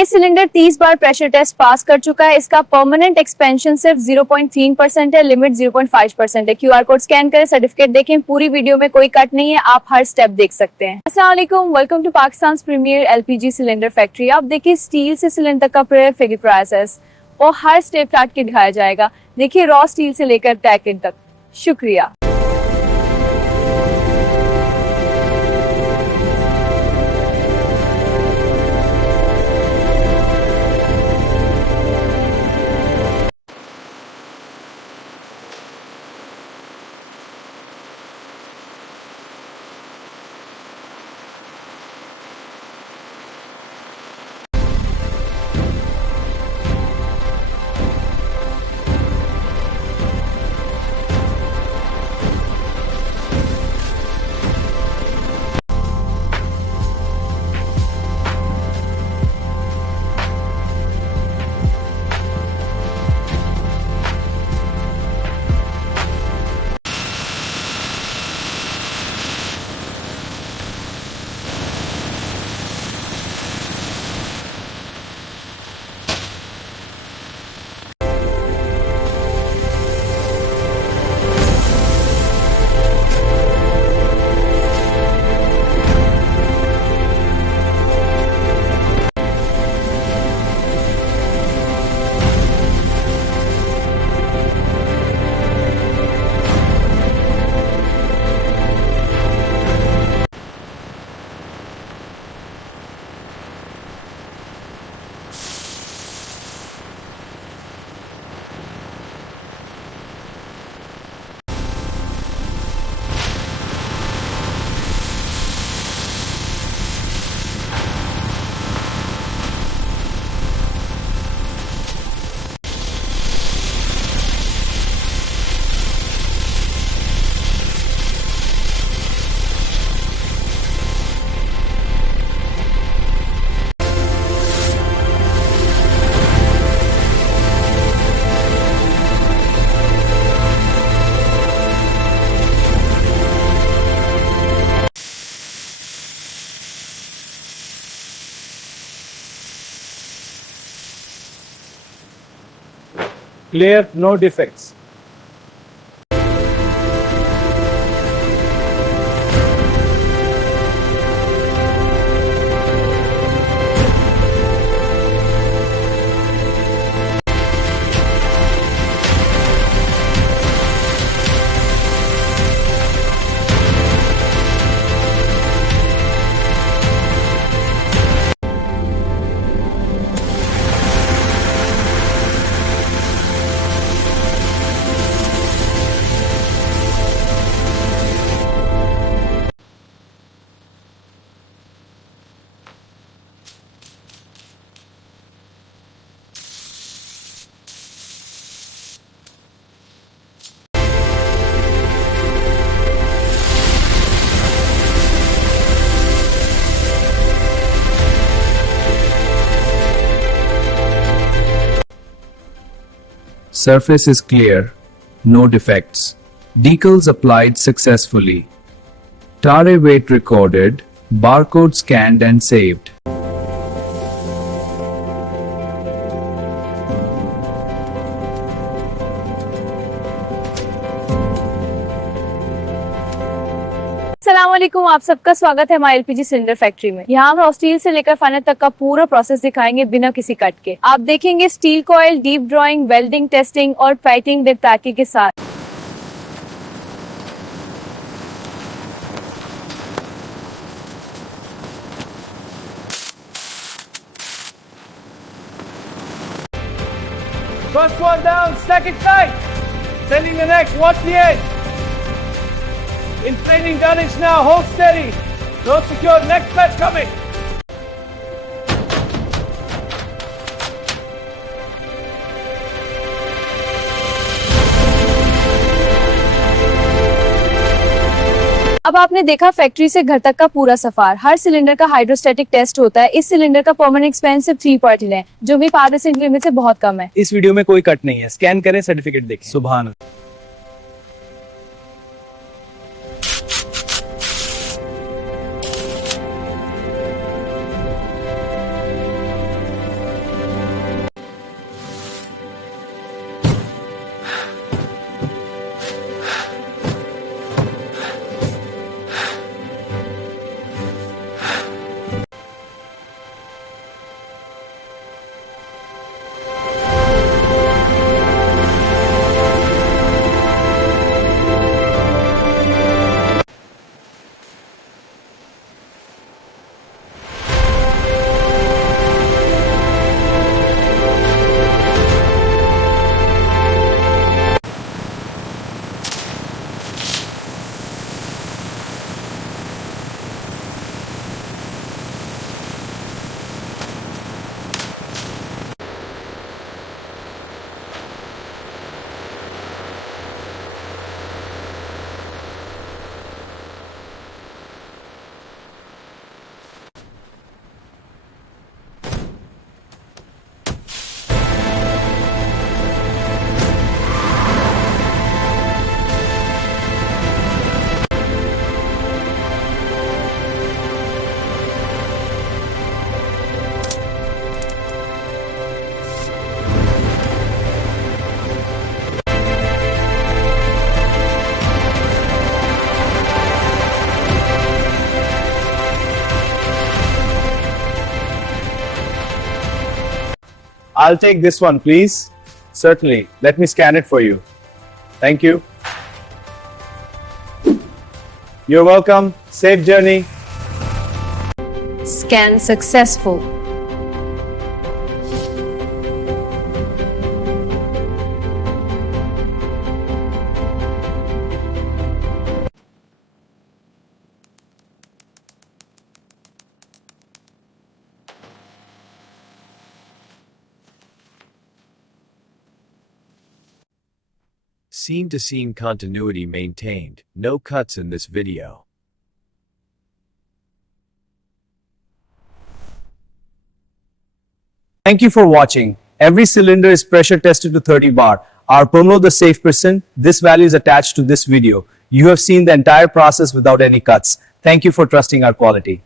ये सिलेंडर 30 बार pressure test pass कर चुका है। इसका परमानेंट एक्सपेंशन सिर्फ 0.3% है, लिमिट 0.5% है। क्यूआर कोड स्कैन करें, सर्टिफिकेट देखें। पूरी वीडियो में कोई कट नहीं है, आप हर स्टेप देख सकते हैं। अस्सलाम वालेकुम, welcome to Pakistan premier LPG cylinder factory. आप देखिए स्टील से सिलेंडर का फिगर प्रोसेस और हर स्टेप काट के दिखाया जाएगा। देखिए रॉ स्टील से लेकर पैकेट तक। शुक्रिया। Clear, no defects. Surface is clear, no defects. Decals applied successfully. Tare weight recorded, barcode scanned and saved. अस्सलामुअलैकुम, आप सबका स्वागत है हमारे एलपीजी सिलेंडर फैक्ट्री में। यहाँ हम स्टील से लेकर फाइनल तक का पूरा प्रोसेस दिखाएंगे बिना किसी कट के। आप देखेंगे steel coil, deep drawing, welding, testing और फाइटिंग पैकिंग के साथ। First one down, second tight. Sending the next, watch the edge. Inflating dunnage now, hold steady. Throat secured, next batch coming. अब आपने देखा फैक्ट्री से घर तक का पूरा सफर। हर सिलेंडर का हाइड्रोस्टैटिक टेस्ट होता है। इस सिलेंडर का परमानेंट एक्सपेंस सिर्फ 3% है, जो भी पारदर्शी लिमिट से बहुत कम है। इस वीडियो में कोई कट नहीं है, स्कैन करें, सर्टिफिकेट देखें। सुभान अल्लाह। I'll take this one, please. Certainly. Let me scan it for you. Thank you. You're welcome. Safe journey. Scan successful. Scene-to-scene continuity maintained. No cuts in this video. Thank you for watching. Every cylinder is pressure tested to 30 bar. Our Pumlo the safe person, this value is attached to this video. You have seen the entire process without any cuts. Thank you for trusting our quality.